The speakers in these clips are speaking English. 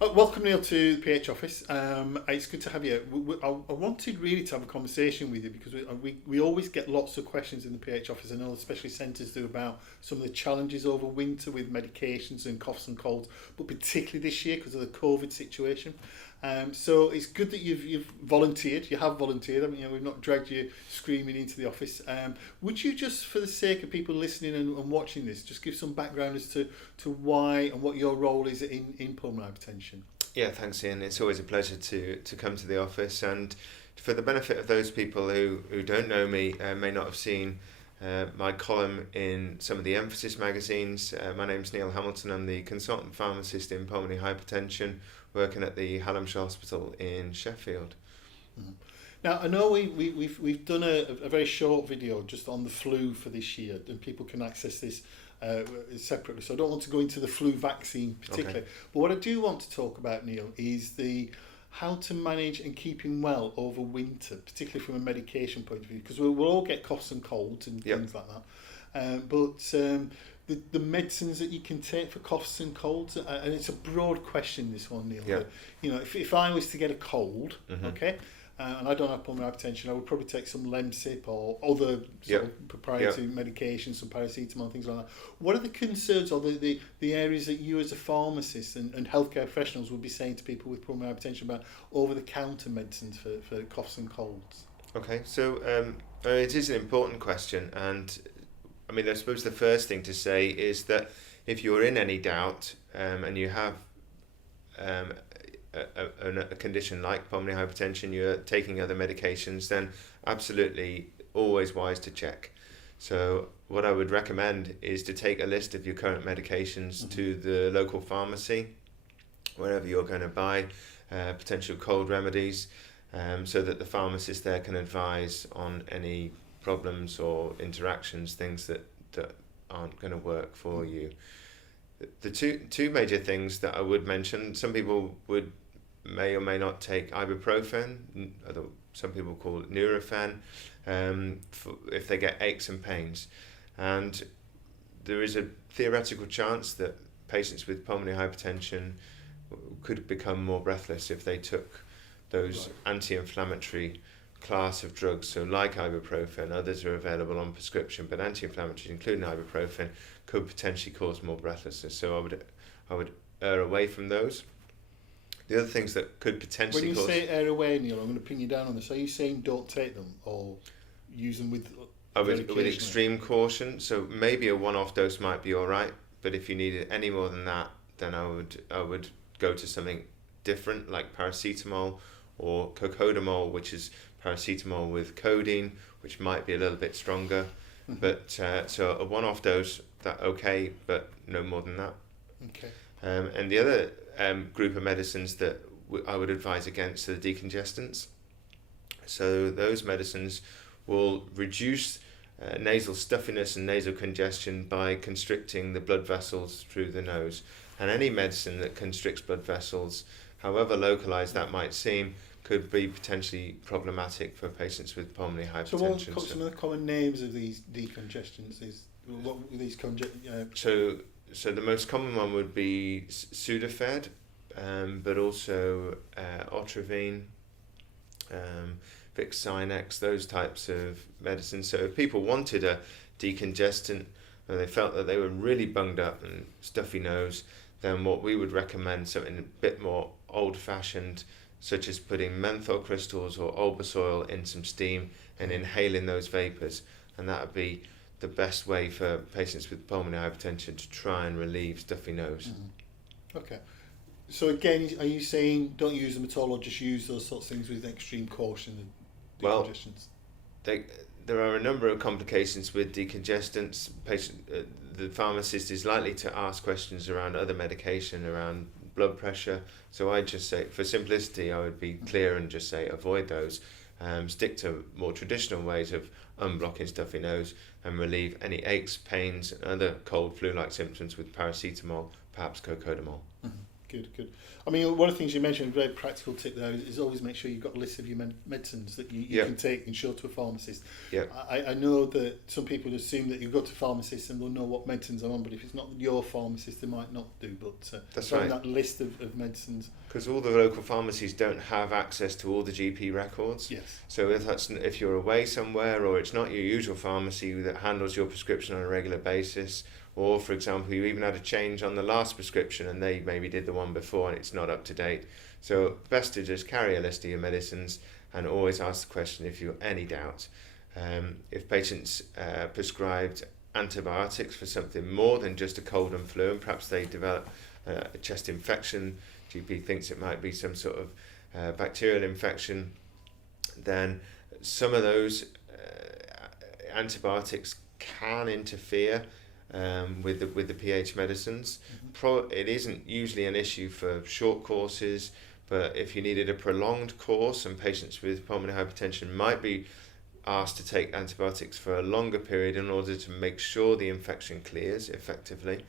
Welcome, Neil, to the PH office. It's good to have you. I wanted really to have a conversation with you because we always get lots of questions in the PH office. I know especially centres do about some of the challenges over winter with medications and coughs and colds, but particularly this year because of the COVID situation. So it's good that you've volunteered. You have volunteered. I mean, we've not dragged you screaming into the office. Would you just, for the sake of people listening and watching this, just give some background as to why and what your role is in pulmonary hypertension? Yeah, thanks, Ian. It's always a pleasure to come to the office. And for the benefit of those people who don't know me, may not have seen my column in some of the emphasis magazines, my name's Neil Hamilton. I'm the consultant pharmacist in pulmonary hypertension, working at the Hallamshire Hospital in Sheffield. Mm-hmm. Now, I know we've done a very short video just on the flu for this year, and people can access this separately. So I don't want to go into the flu vaccine particularly. Okay. But what I do want to talk about, Neil, is how to manage and keeping well over winter, particularly from a medication point of view, because we'll all get coughs and colds and things like that. But the medicines that you can take for coughs and colds, and it's a broad question, this one, Neil. Yeah. But, if I was to get a cold, okay, and I don't have pulmonary hypertension, I would probably take some Lemsip or other sort of proprietary medications, some paracetamol and things like that. What are the concerns or the areas that you as a pharmacist and healthcare professionals would be saying to people with pulmonary hypertension about over-the-counter medicines for coughs and colds? Okay, so it is an important question, and I mean, I suppose the first thing to say is that if you're in any doubt and you have a condition like pulmonary hypertension, you're taking other medications, then absolutely always wise to check. So what I would recommend is to take a list of your current medications to the local pharmacy, wherever you're going to buy potential cold remedies, so that the pharmacist there can advise on any problems or interactions, things that aren't going to work for you. The two major things that I would mention, some people may or may not take ibuprofen, some people call it Nurofen, if they get aches and pains. And there is a theoretical chance that patients with pulmonary hypertension could become more breathless if they took those anti-inflammatory class of drugs. So like ibuprofen, others are available on prescription, but anti-inflammatories, including ibuprofen, could potentially cause more breathlessness. So I would err away from those. The other things that could potentially cause... When you say err away, Neil, I'm going to pin you down on this. Are you saying don't take them or use them with extreme caution? So maybe a one-off dose might be all right, but if you needed any more than that, then I would go to something different, like paracetamol or cocodamol, which is paracetamol with codeine, which might be a little bit stronger. But so a one-off dose, but no more than that. Okay. And the other group of medicines that I would advise against are the decongestants. So those medicines will reduce nasal stuffiness and nasal congestion by constricting the blood vessels through the nose. And any medicine that constricts blood vessels, however localized that might seem, could be potentially problematic for patients with pulmonary hypertension. So what are some of the common names of these decongestants? So the most common one would be Sudafed, but also Otrivine, Vicks-Sinex, those types of medicines. So if people wanted a decongestant, or they felt that they were really bunged up and stuffy nose, then what we would recommend something a bit more old-fashioned, such as putting menthol crystals or Olbasol in some steam and inhaling those vapors, and that would be the best way for patients with pulmonary hypertension to try and relieve stuffy nose. Okay. So again, are you saying don't use them at all, or just use those sorts of things with extreme caution and decongestants? Well, there are a number of complications with decongestants. The pharmacist is likely to ask questions around other medication, around blood pressure. So I'd just say, for simplicity, I would be clear and just say avoid those. Stick to more traditional ways of unblocking stuffy nose and relieve any aches, pains, and other cold flu-like symptoms with paracetamol, perhaps cocodamol. Good. I mean, one of the things you mentioned, a very practical tip there, is always make sure you've got a list of your medicines that you can take and show to a pharmacist. Yeah. I know that some people assume that you go to pharmacists and they'll know what medicines are on, but if it's not your pharmacist, they might not do. But that's having right. that list of medicines. Because all the local pharmacies don't have access to all the GP records. Yes. So if you're away somewhere, or it's not your usual pharmacy that handles your prescription on a regular basis, or for example you even had a change on the last prescription and they maybe did the one before and it's not up to date, so best to just carry a list of your medicines and always ask the question if you have any doubt. If patients prescribed antibiotics for something more than just a cold and flu, and perhaps they develop a chest infection, GP thinks it might be some sort of bacterial infection, then some of those antibiotics can interfere with the PH medicines. It isn't usually an issue for short courses, but if you needed a prolonged course, and patients with pulmonary hypertension might be asked to take antibiotics for a longer period in order to make sure the infection clears effectively. It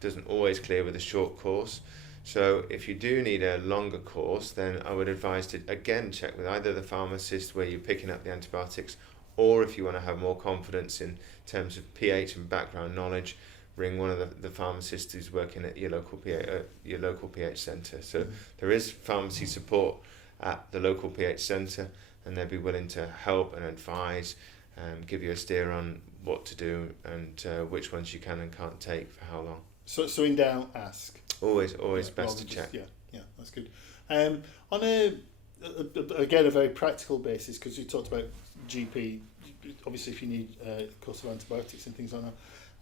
doesn't always clear with a short course. So if you do need a longer course, then I would advise to again check with either the pharmacist where you're picking up the antibiotics, or if you want to have more confidence in terms of pH and background knowledge, ring one of the pharmacists who's working at your local pH centre. So there is pharmacy support at the local pH centre, and they'll be willing to help and advise, give you a steer on what to do and which ones you can and can't take for how long. So in doubt, ask. Always best to check. Yeah, that's good. On a very practical basis, because you talked about GP, obviously if you need a course of antibiotics and things like that,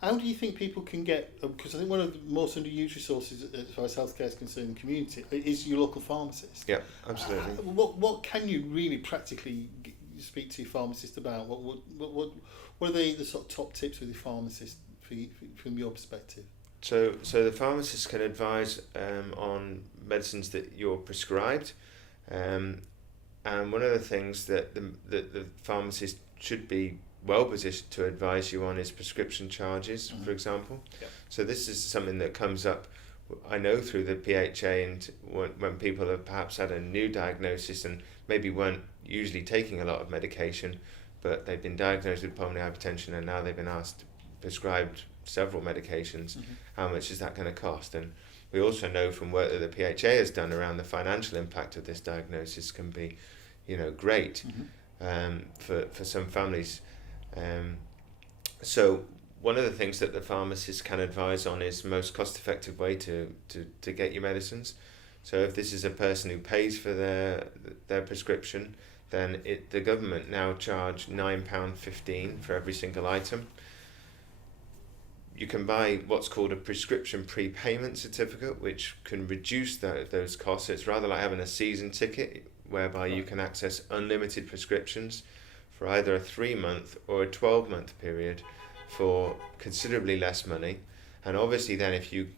how do you think people can get, because I think one of the most underused resources as far as healthcare is concerned in the community is your local pharmacist. Yeah, absolutely. What can you really practically speak to your pharmacist about? What are the sort of top tips with your pharmacist from your perspective? So the pharmacist can advise on medicines that you're prescribed, and one of the things that the pharmacist should be well positioned to advise you on is prescription charges, for example. Yeah. So this is something that comes up, I know, through the PHA, and when people have perhaps had a new diagnosis and maybe weren't usually taking a lot of medication, but they've been diagnosed with pulmonary hypertension and now they've been asked prescribed several medications. How much is that going to cost? And we also know from work that the PHA has done around the financial impact of this diagnosis can be, great for some families. So one of the things that the pharmacist can advise on is most cost-effective way to get your medicines. So if this is a person who pays for their prescription, then the government now charge £9.15 for every single item. You can buy what's called a prescription prepayment certificate, which can reduce those costs. It's rather like having a season ticket, whereby you can access unlimited prescriptions for either a 3-month or a 12-month period for considerably less money. And obviously then if you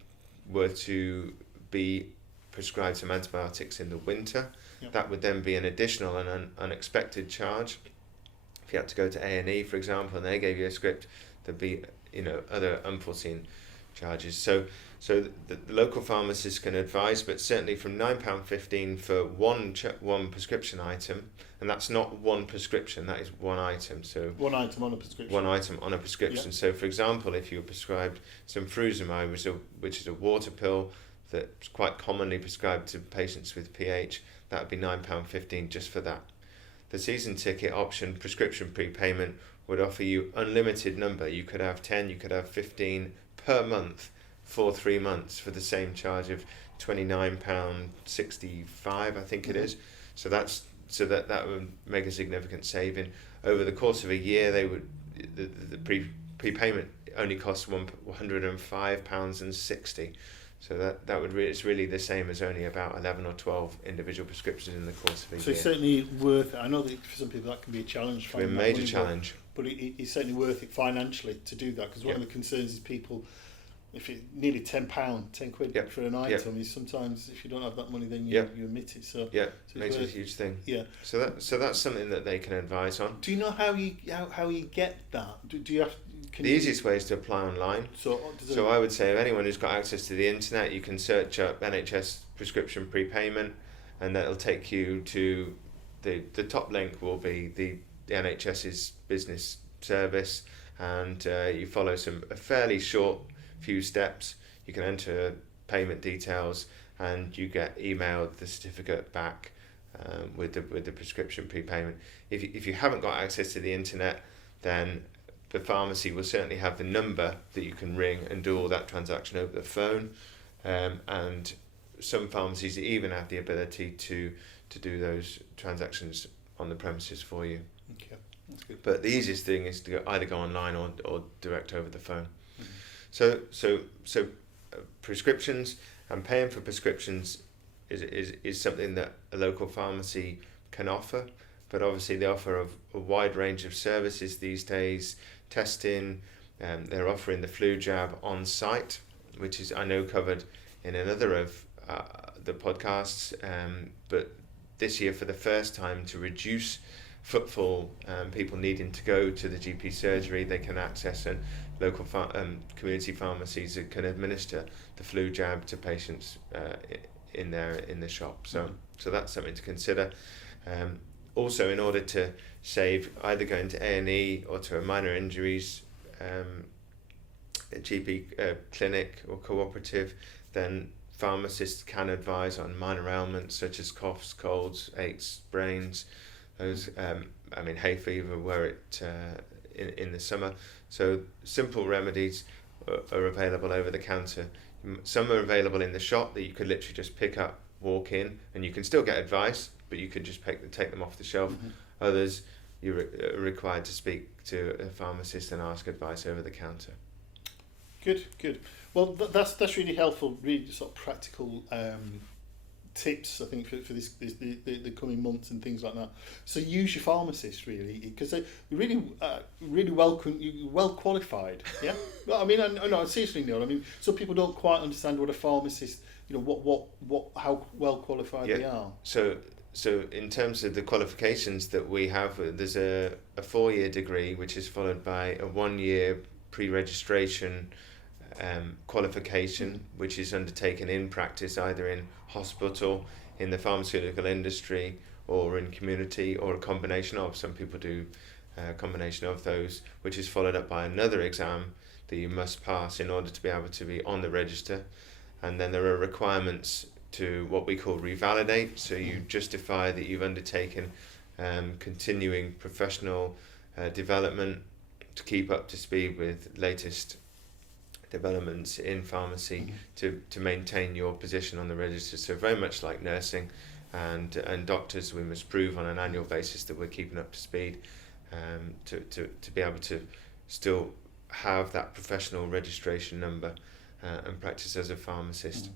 were to be prescribed some antibiotics in the winter, that would then be an additional and unexpected charge. If you had to go to A&E, for example, and they gave you a script, there'd be other unforeseen charges. So the local pharmacist can advise, but certainly from £9.15 for one prescription item, and that's not one prescription, that is one item. So one item on a prescription. One item on a prescription. Yeah. So for example, if you're prescribed some frusemide, which is a water pill that's quite commonly prescribed to patients with PH, that would be £9.15 just for that. The season ticket option, prescription prepayment, would offer you unlimited number. You could have 10, you could have 15 per month for 3 months for the same charge of £29.65, I think it is. So that would make a significant saving. Over the course of a year, the prepayment only costs £105.60. So it's really the same as only about 11 or 12 individual prescriptions in the course of a year. So it's certainly worth it. I know that for some people that can be a challenge. It can be a major challenge. But it's certainly worth it financially to do that, because one of the concerns is people, if it's nearly £10, £10 for an item, is sometimes if you don't have that money, then you omit it. So it makes a huge thing. Yeah. So that's something that they can advise on. Do you know how you get that? Do you have? The easiest way is to apply online. So I would say anyone who's got access to the internet, you can search up NHS prescription prepayment, and that'll take you to the top link will be the NHS's business service, and you follow a fairly short few steps. You can enter payment details, and you get emailed the certificate back with the prescription prepayment. If you haven't got access to the internet, then the pharmacy will certainly have the number that you can ring and do all that transaction over the phone, and some pharmacies even have the ability to do those transactions on the premises for you. Okay, that's good. But the easiest thing is to either go online or direct over the phone. Mm-hmm. So prescriptions and paying for prescriptions is something that a local pharmacy can offer, but obviously they offer a wide range of services these days. Testing, they're offering the flu jab on site, which is I know covered in another of the podcasts, but this year for the first time, to reduce footfall, people needing to go to the GP surgery, they can access, and local community pharmacies that can administer the flu jab to patients in the shop. So that's something to consider. Also, in order to save either going to A&E or to a minor injuries a GP clinic or cooperative, then pharmacists can advise on minor ailments such as coughs, colds, aches, sprains, those hay fever were it in the summer. So simple remedies are available over the counter. Some are available in the shop that you could literally just pick up, walk in, and you can still get advice, but you could just take them off the shelf. Mm-hmm. Others, you're required to speak to a pharmacist and ask advice over the counter. Good. Well, that's really helpful, really sort of practical tips, I think, for the coming months and things like that. So use your pharmacist, really, because they're really well qualified. Yeah. Well, I mean, no, seriously, Neil. I mean, some people don't quite understand what a pharmacist, how well qualified they are. So in terms of the qualifications that we have, there's a 4-year degree which is followed by a 1-year pre-registration qualification, which is undertaken in practice either in hospital, in the pharmaceutical industry, or in community, or a combination of. Some people do a combination of those, which is followed up by another exam that you must pass in order to be able to be on the register. And then there are requirements to what we call revalidate, so you justify that you've undertaken continuing professional development to keep up to speed with latest developments in pharmacy, to maintain your position on the register. So very much like nursing and doctors, we must prove on an annual basis that we're keeping up to speed, to be able to still have that professional registration number and practice as a pharmacist.